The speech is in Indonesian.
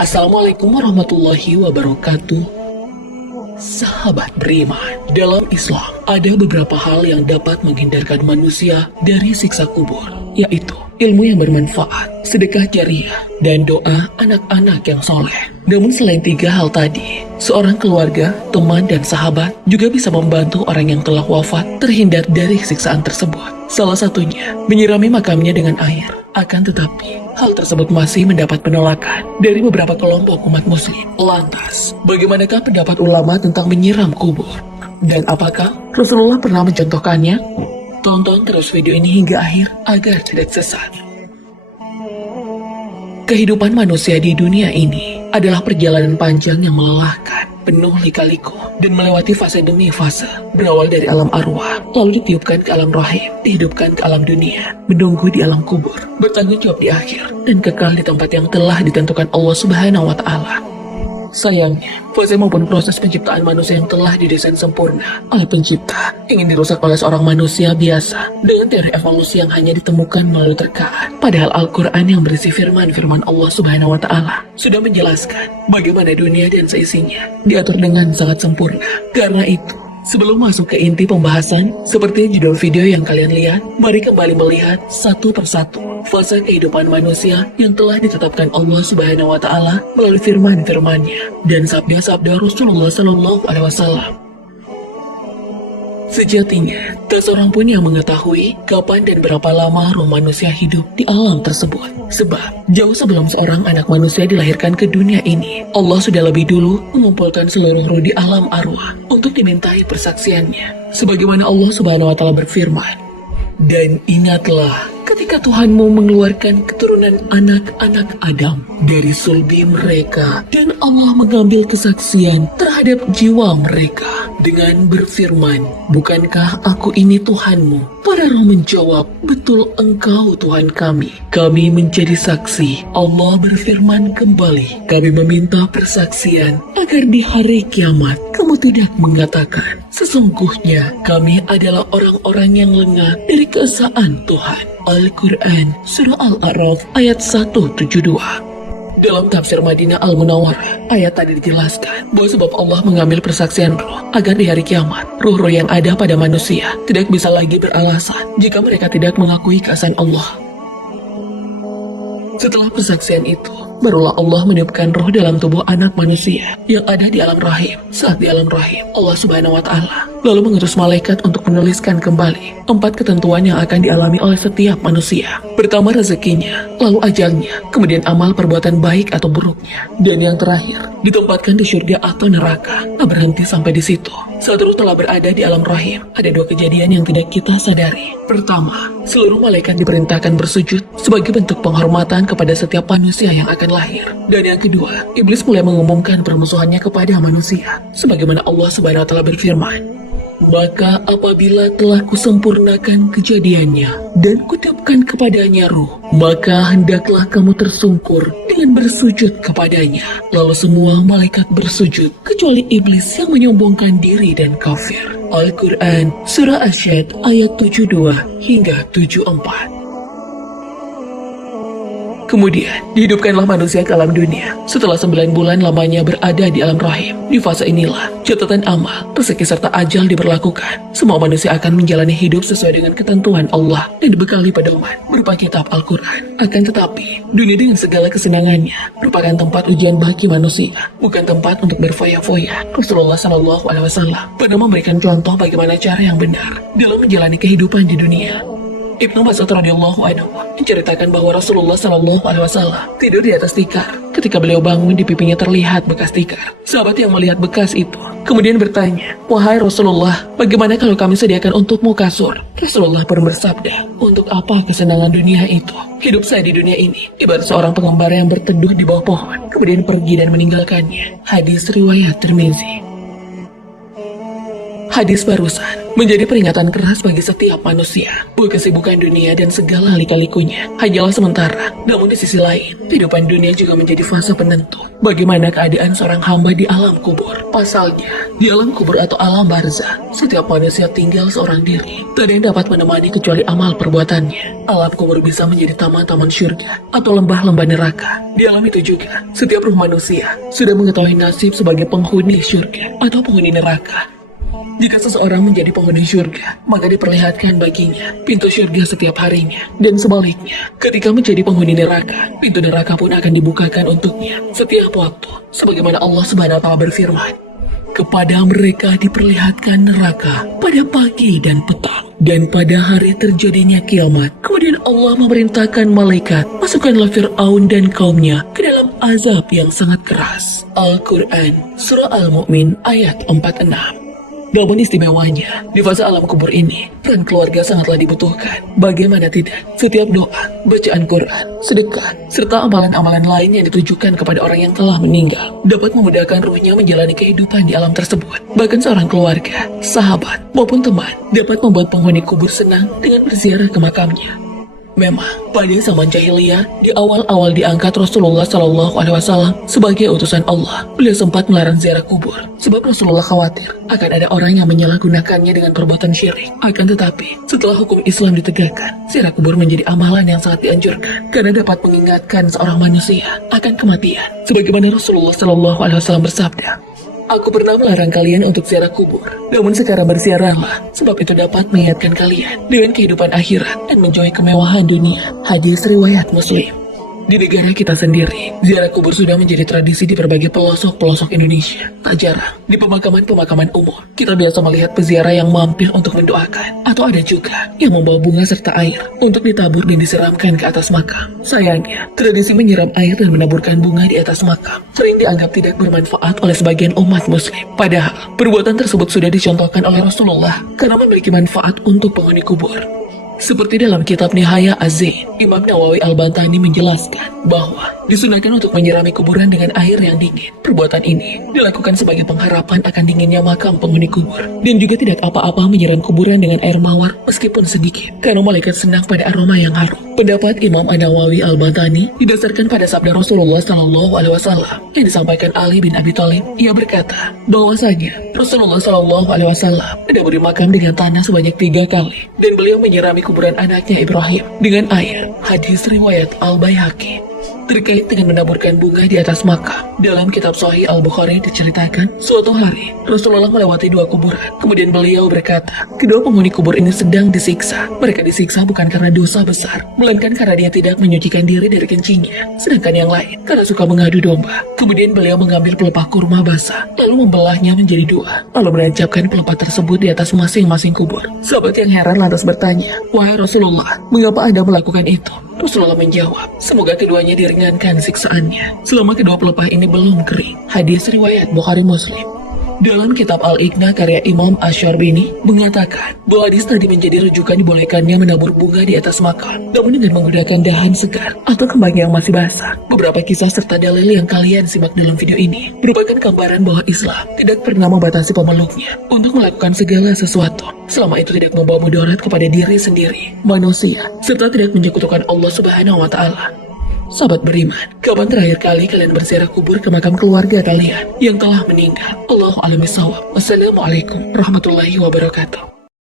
Assalamualaikum warahmatullahi wabarakatuh. Sahabat beriman, dalam Islam ada beberapa hal yang dapat menghindarkan manusia dari siksa kubur, yaitu ilmu yang bermanfaat, sedekah jariah, dan doa anak-anak yang soleh. Namun selain tiga hal tadi, seorang keluarga, teman, dan sahabat juga bisa membantu orang yang telah wafat terhindar dari siksaan tersebut. Salah satunya, menyirami makamnya dengan air. Akan tetapi, hal tersebut masih mendapat penolakan dari beberapa kelompok umat muslim. Lantas, bagaimanakah pendapat ulama tentang menyiram kubur? Dan apakah Rasulullah pernah mencontohkannya? Tonton terus video ini hingga akhir agar tidak sesat. Kehidupan manusia di dunia ini adalah perjalanan panjang yang melelahkan, penuh lika-liku, dan melewati fase demi fase. Berawal dari alam arwah, lalu ditiupkan ke alam rahim, dihidupkan ke alam dunia, menunggu di alam kubur, bertanggung jawab di akhir, dan kekal di tempat yang telah ditentukan Allah Subhanahu wa Ta'ala. Sayangnya, fase maupun proses penciptaan manusia yang telah didesain sempurna oleh pencipta ingin dirusak oleh seorang manusia biasa dengan teori evolusi yang hanya ditemukan melalui terkaan. Padahal Al-Quran yang berisi firman-firman Allah Subhanahu wa Ta'ala sudah menjelaskan bagaimana dunia dan seisinya diatur dengan sangat sempurna. Karena itu, sebelum masuk ke inti pembahasan, seperti judul video yang kalian lihat, mari kembali melihat satu persatu fase kehidupan manusia yang telah ditetapkan Allah Subhanahu wa Ta'ala melalui firman-firman-Nya dan sabda-sabda Rasulullah Sallallahu Alaihi Wasallam. Sejatinya, tak seorang pun yang mengetahui kapan dan berapa lama roh manusia hidup di alam tersebut. Sebab, jauh sebelum seorang anak manusia dilahirkan ke dunia ini, Allah sudah lebih dulu mengumpulkan seluruh roh di alam arwah untuk dimintai persaksiannya. Sebagaimana Allah Subhanahu wa Ta'ala berfirman, "Dan ingatlah ketika Tuhanmu mengeluarkan keturunan anak-anak Adam dari sulbi mereka, dan Allah mengambil kesaksian terhadap jiwa mereka dengan berfirman, bukankah aku ini Tuhanmu? Para roh menjawab, betul engkau Tuhan kami. Kami menjadi saksi. Allah berfirman kembali, kami meminta persaksian agar di hari kiamat kamu tidak mengatakan, sesungguhnya kami adalah orang-orang yang lengah dari keesaan Tuhan. Al-Quran, Surah Al-A'raf, ayat 172. Dalam tafsir Madinah Al-Munawwarah, ayat tadi dijelaskan bahwa sebab Allah mengambil persaksian roh agar di hari kiamat, roh-roh yang ada pada manusia tidak bisa lagi beralasan jika mereka tidak mengakui keesaan Allah. Setelah persaksian itu, barulah Allah meniupkan roh dalam tubuh anak manusia yang ada di alam rahim. Saat di alam rahim, Allah Subhanahu wa Ta'ala lalu mengutus malaikat untuk menuliskan kembali 4 ketentuan yang akan dialami oleh setiap manusia. Pertama, rezekinya, lalu ajalnya, kemudian amal perbuatan baik atau buruknya, dan yang terakhir, ditempatkan di surga atau neraka. Tak berhenti sampai di situ. Saat roh telah berada di alam rahim, ada 2 kejadian yang tidak kita sadari. Pertama, seluruh malaikat diperintahkan bersujud sebagai bentuk penghormatan kepada setiap manusia yang akan lahir. Dan yang kedua, iblis mulai mengumumkan permusuhannya kepada manusia. Sebagaimana Allah Subhanahu wa Ta'ala berfirman, maka apabila telah kusempurnakan kejadiannya dan kutiupkan kepadanya ruh, maka hendaklah kamu tersungkur dengan bersujud kepadanya. Lalu semua malaikat bersujud, kecuali iblis yang menyombongkan diri dan kafir. Al-Quran, Surah Asy-Syad, ayat 72 hingga 74. Kemudian, dihidupkanlah manusia ke alam dunia. Setelah 9 bulan lamanya berada di alam rahim. Di fase inilah, catatan amal, rezeki serta ajal diberlakukan. Semua manusia akan menjalani hidup sesuai dengan ketentuan Allah dan dibekali pedoman berupa kitab Al-Quran. Akan tetapi, dunia dengan segala kesenangannya merupakan tempat ujian bagi manusia, bukan tempat untuk berfoya-foya. Rasulullah SAW pernah memberikan contoh bagaimana cara yang benar dalam menjalani kehidupan di dunia. Ibnu Mas'ud radhiyallahu anhu menceritakan bahwa Rasulullah SAW tidur di atas tikar. Ketika beliau bangun, di pipinya terlihat bekas tikar. Sahabat yang melihat bekas itu kemudian bertanya, "Wahai Rasulullah, bagaimana kalau kami sediakan untukmu kasur?" Rasulullah pun bersabda, "Untuk apa kesenangan dunia itu? Hidup saya di dunia ini ibarat seorang pengembara yang berteduh di bawah pohon, kemudian pergi dan meninggalkannya." Hadis riwayat Tirmizi. Hadis barusan menjadi peringatan keras bagi setiap manusia bahwa kesibukan dunia dan segala lika-likunya hanyalah sementara. Namun di sisi lain, kehidupan dunia juga menjadi fase penentu bagaimana keadaan seorang hamba di alam kubur. Pasalnya, di alam kubur atau alam barzah, setiap manusia tinggal seorang diri. Tak ada yang dapat menemani kecuali amal perbuatannya. Alam kubur bisa menjadi taman-taman syurga atau lembah-lembah neraka. Di alam itu juga, setiap ruh manusia sudah mengetahui nasib sebagai penghuni syurga atau penghuni neraka. Jika seseorang menjadi penghuni syurga, maka diperlihatkan baginya pintu syurga setiap harinya. Dan sebaliknya, ketika menjadi penghuni neraka, pintu neraka pun akan dibukakan untuknya setiap waktu. Sebagaimana Allah Subhanahu wa Ta'ala berfirman, kepada mereka diperlihatkan neraka pada pagi dan petang. Dan pada hari terjadinya kiamat, kemudian Allah memerintahkan malaikat, masukkanlah Fir'aun dan kaumnya ke dalam azab yang sangat keras. Al-Quran, Surah Al-Mu'min, ayat 46. Namun istimewanya, di fase alam kubur ini, peran keluarga sangatlah dibutuhkan. Bagaimana tidak, setiap doa, bacaan Quran, sedekah, serta amalan-amalan lain yang ditujukan kepada orang yang telah meninggal, dapat memudahkan ruhnya menjalani kehidupan di alam tersebut. Bahkan seorang keluarga, sahabat, maupun teman, dapat membuat penghuni kubur senang dengan berziarah ke makamnya. Memang, pada zaman jahiliyah, di awal-awal diangkat Rasulullah SAW sebagai utusan Allah, beliau sempat melarang ziarah kubur, sebab Rasulullah khawatir akan ada orang yang menyalahgunakannya dengan perbuatan syirik. Akan tetapi, setelah hukum Islam ditegakkan, ziarah kubur menjadi amalan yang sangat dianjurkan, karena dapat mengingatkan seorang manusia akan kematian. Sebagaimana Rasulullah SAW bersabda, aku pernah melarang kalian untuk ziarah kubur, namun sekarang berziarahlah, sebab itu dapat mengingatkan kalian dengan kehidupan akhirat dan menjauhi kemewahan dunia. Hadis riwayat Muslim. Di negara kita sendiri, ziarah kubur sudah menjadi tradisi di berbagai pelosok-pelosok Indonesia. Tak jarang, di pemakaman-pemakaman umum, kita biasa melihat peziarah yang mampir untuk mendoakan. Atau ada juga yang membawa bunga serta air untuk ditabur dan disiramkan ke atas makam. Sayangnya, tradisi menyiram air dan menaburkan bunga di atas makam sering dianggap tidak bermanfaat oleh sebagian umat muslim. Padahal, perbuatan tersebut sudah dicontohkan oleh Rasulullah karena memiliki manfaat untuk penghuni kubur. Seperti dalam kitab Nihaya Az-Zain, Imam Nawawi Al-Bantani menjelaskan bahwa disunahkan untuk menyirami kuburan dengan air yang dingin. Perbuatan ini dilakukan sebagai pengharapan akan dinginnya makam penghuni kubur. Dan juga tidak apa-apa menyiram kuburan dengan air mawar meskipun sedikit, karena malaikat senang pada aroma yang harum. Pendapat Imam An-Nawawi Al-Bantani didasarkan pada sabda Rasulullah SAW yang disampaikan Ali bin Abi Thalib. Ia berkata bahwasanya Rasulullah SAW menaburi makam dengan tanah sebanyak 3 kali, dan beliau menyirami kuburan anaknya Ibrahim dengan air. Hadis riwayat Al-Baihaqi. Terkait dengan menaburkan bunga di atas makam, dalam kitab Sahih Al-Bukhari diceritakan, suatu hari Rasulullah melewati 2 kuburan. Kemudian beliau berkata, kedua penghuni kubur ini sedang disiksa. Mereka disiksa bukan karena dosa besar, melainkan karena dia tidak menyucikan diri dari kencingnya, sedangkan yang lain karena suka mengadu domba. Kemudian beliau mengambil pelepah kurma basah, lalu membelahnya menjadi 2, lalu menancapkan pelepah tersebut di atas masing-masing kubur. Sahabat yang heran lantas bertanya, wahai Rasulullah, mengapa Anda melakukan itu? Rasulullah menjawab, semoga keduanya diringankan siksaannya selama kedua pelepah ini belum kering. Hadis riwayat Bukhari Muslim. Dalam kitab Al-Iqna karya Imam Asy-Syarbini mengatakan bahwa hadis tadi menjadi rujukan dibolehkannya menabur bunga di atas makam, namun dengan menggunakan dahan segar atau kembang yang masih basah. Beberapa kisah serta dalil yang kalian simak dalam video ini merupakan gambaran bahwa Islam tidak pernah membatasi pemeluknya untuk melakukan segala sesuatu, selama itu tidak membawa mudarat kepada diri sendiri, manusia, serta tidak menyekutukan Allah Subhanahu wa Ta'ala. Sahabat beriman, kapan terakhir kali kalian berziarah kubur ke makam keluarga kalian yang telah meninggal? Allahu a'lam bishawab. Wassalamualaikum warahmatullahi wabarakatuh.